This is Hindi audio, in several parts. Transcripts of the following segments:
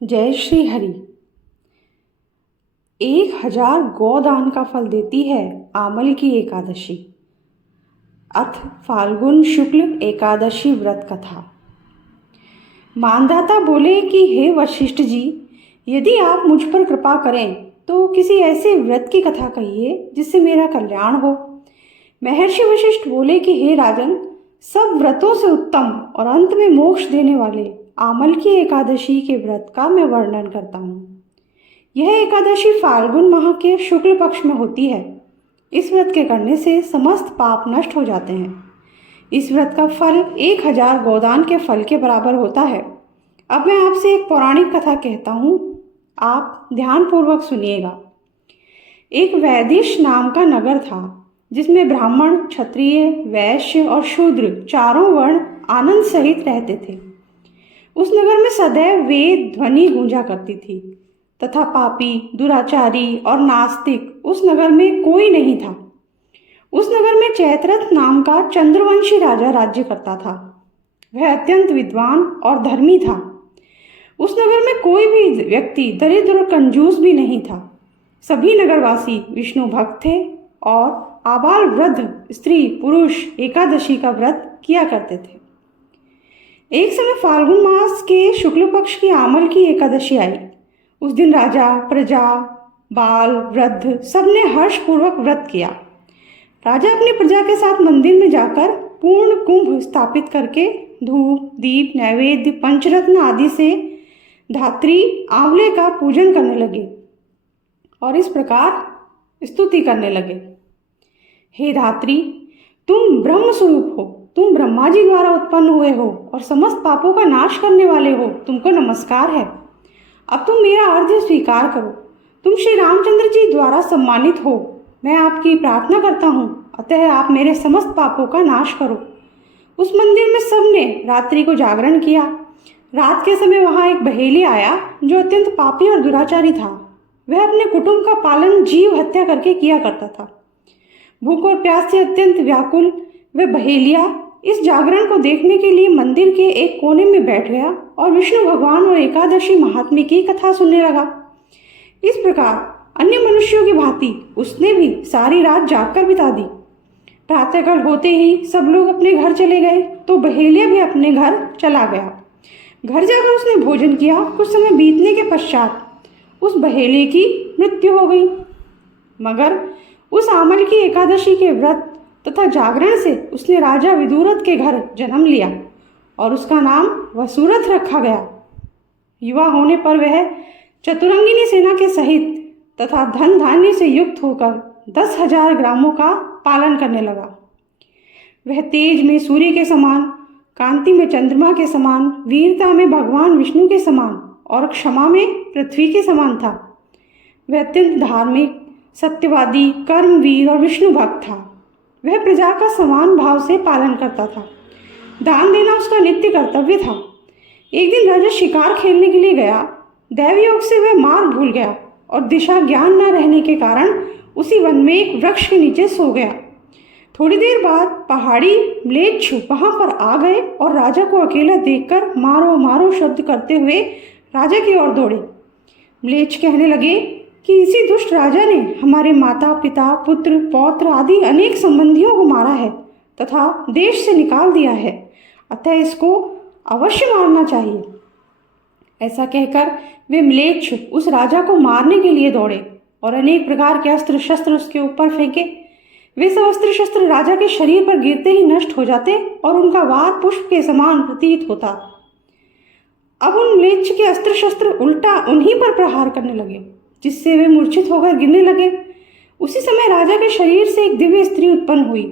जय श्री हरि। 1000 गोदान का फल देती है आमल की एकादशी। अथ फाल्गुन शुक्ल एकादशी व्रत कथा। मानदाता बोले कि हे वशिष्ठ जी, यदि आप मुझ पर कृपा करें तो किसी ऐसे व्रत की कथा कहिए जिससे मेरा कल्याण हो। महर्षि वशिष्ठ बोले कि हे राजन, सब व्रतों से उत्तम और अंत में मोक्ष देने वाले आमल की एकादशी के व्रत का मैं वर्णन करता हूँ। यह एकादशी फाल्गुन माह के शुक्ल पक्ष में होती है। इस व्रत के करने से समस्त पाप नष्ट हो जाते हैं। इस व्रत का फल 1000 गोदान के फल के बराबर होता है। अब मैं आपसे एक पौराणिक कथा कहता हूँ, आप ध्यानपूर्वक सुनिएगा। एक वैदिश नाम का नगर था जिसमें ब्राह्मण, क्षत्रिय, वैश्य और शूद्र चारों वर्ण आनंद सहित रहते थे। उस नगर में सदैव वेद ध्वनि गूंजा करती थी तथा पापी, दुराचारी और नास्तिक उस नगर में कोई नहीं था। उस नगर में चैत्रथ नाम का चंद्रवंशी राजा राज्य करता था। वह अत्यंत विद्वान और धर्मी था। उस नगर में कोई भी व्यक्ति दरिद्र और कंजूस भी नहीं था। सभी नगरवासी विष्णु भक्त थे और आबाल वृद्ध, स्त्री पुरुष एकादशी का व्रत किया करते थे। एक समय फाल्गुन मास के शुक्ल पक्ष की आमल की एकादशी आई। उस दिन राजा, प्रजा, बाल, वृद्ध सबने हर्षपूर्वक व्रत किया। राजा अपनी प्रजा के साथ मंदिर में जाकर पूर्ण कुंभ स्थापित करके धूप, दीप, नैवेद्य, पंचरत्न आदि से धात्री आंवले का पूजन करने लगे और इस प्रकार स्तुति करने लगे। हे धात्री, तुम ब्रह्म स्वरूप हो, तुम ब्रह्मा जी द्वारा उत्पन्न हुए हो और समस्त पापों का नाश करने वाले हो। तुमको नमस्कार है। अब तुम मेरा अर्घ्य स्वीकार करो। तुम श्री रामचंद्र जी द्वारा सम्मानित हो। मैं आपकी प्रार्थना करता हूँ, अतः आप मेरे समस्त पापों का नाश करो। उस मंदिर में सबने रात्रि को जागरण किया। रात के समय वहाँ एक बहेली आया जो अत्यंत पापी और दुराचारी था। वह अपने कुटुंब का पालन जीव हत्या करके किया करता था। भूख और प्यास से अत्यंत व्याकुल वह बहेलिया इस जागरण को देखने के लिए मंदिर के एक कोने में बैठ गया और विष्णु भगवान और एकादशी महात्म्य की कथा सुनने लगा। इस प्रकार अन्य मनुष्यों की भांति उसने भी सारी रात जागकर बिता दी। प्रातःकाल होते ही सब लोग अपने घर चले गए तो बहेलिया भी अपने घर चला गया। घर जाकर उसने भोजन किया। कुछ समय बीतने के पश्चात उस बहेलिए की मृत्यु हो गई। मगर उस आमल की एकादशी के व्रत तथा जागरण से उसने राजा विदुरथ के घर जन्म लिया और उसका नाम वसुरथ रखा गया। युवा होने पर वह चतुरंगिनी सेना के सहित तथा धन धान्य से युक्त होकर 10,000 ग्रामों का पालन करने लगा। वह तेज में सूर्य के समान, कांति में चंद्रमा के समान, वीरता में भगवान विष्णु के समान और क्षमा में पृथ्वी के समान था। वह अत्यंत धार्मिक, सत्यवादी, कर्मवीर और विष्णु भक्त था। वह प्रजा का समान भाव से पालन करता था। दान देना उसका नित्य कर्तव्य था। एक दिन राजा शिकार खेलने के लिए गया। दैवयोग से वह मार्ग भूल गया और दिशा ज्ञान न रहने के कारण उसी वन में एक वृक्ष के नीचे सो गया। थोड़ी देर बाद पहाड़ी म्लेच्छ वहां पर आ गए और राजा को अकेला देखकर मारो मारो शब्द करते हुए राजा की ओर दौड़े। म्लेच्छ कहने लगे कि इसी दुष्ट राजा ने हमारे माता, पिता, पुत्र, पौत्र आदि अनेक संबंधियों को मारा है तथा देश से निकाल दिया है, अतः इसको अवश्य मारना चाहिए। ऐसा कहकर वे म्लेच्छ उस राजा को मारने के लिए दौड़े और अनेक प्रकार के अस्त्र शस्त्र उसके ऊपर फेंके। वे सब अस्त्र शस्त्र राजा के शरीर पर गिरते ही नष्ट हो जाते और उनका वार पुष्प के समान प्रतीत होता। अब उन म्लेच्छ के अस्त्र शस्त्र उल्टा उन्हीं पर प्रहार करने लगे, जिससे वे मूर्छित होकर गिरने लगे। उसी समय राजा के शरीर से एक दिव्य स्त्री उत्पन्न हुई।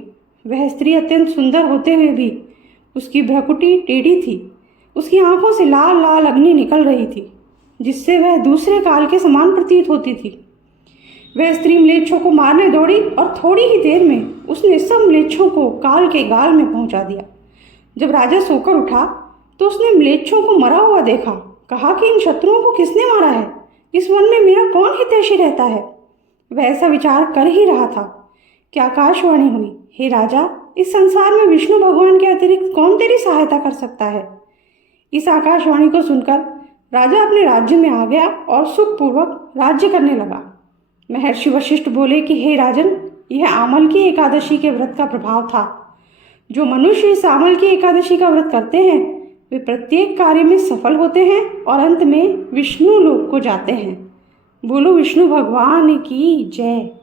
वह स्त्री अत्यंत सुंदर होते हुए भी उसकी भ्रकुटी टेढ़ी थी। उसकी आंखों से लाल लाल अग्नि निकल रही थी, जिससे वह दूसरे काल के समान प्रतीत होती थी। वह स्त्री म्लेच्छों को मारने दौड़ी और थोड़ी ही देर में उसने सब म्लेच्छों को काल के गाल में पहुंचा दिया। जब राजा सोकर उठा तो उसने म्लेच्छों को मरा हुआ देखा। कहा कि इन शत्रुओं को किसने मारा है? इस वन में मेरा कौन हितैषी रहता है? वह ऐसा विचार कर ही रहा था कि आकाशवाणी हुई, हे राजा, इस संसार में विष्णु भगवान के अतिरिक्त कौन तेरी सहायता कर सकता है? इस आकाशवाणी को सुनकर राजा अपने राज्य में आ गया और सुखपूर्वक राज्य करने लगा। महर्षि वशिष्ठ बोले कि हे राजन, यह आमल की एकादशी के व्रत का प्रभाव था। जो मनुष्य इस आमल की एकादशी का व्रत करते हैं वे प्रत्येक कार्य में सफल होते हैं और अंत में विष्णु लोक को जाते हैं। बोलो विष्णु भगवान की जय।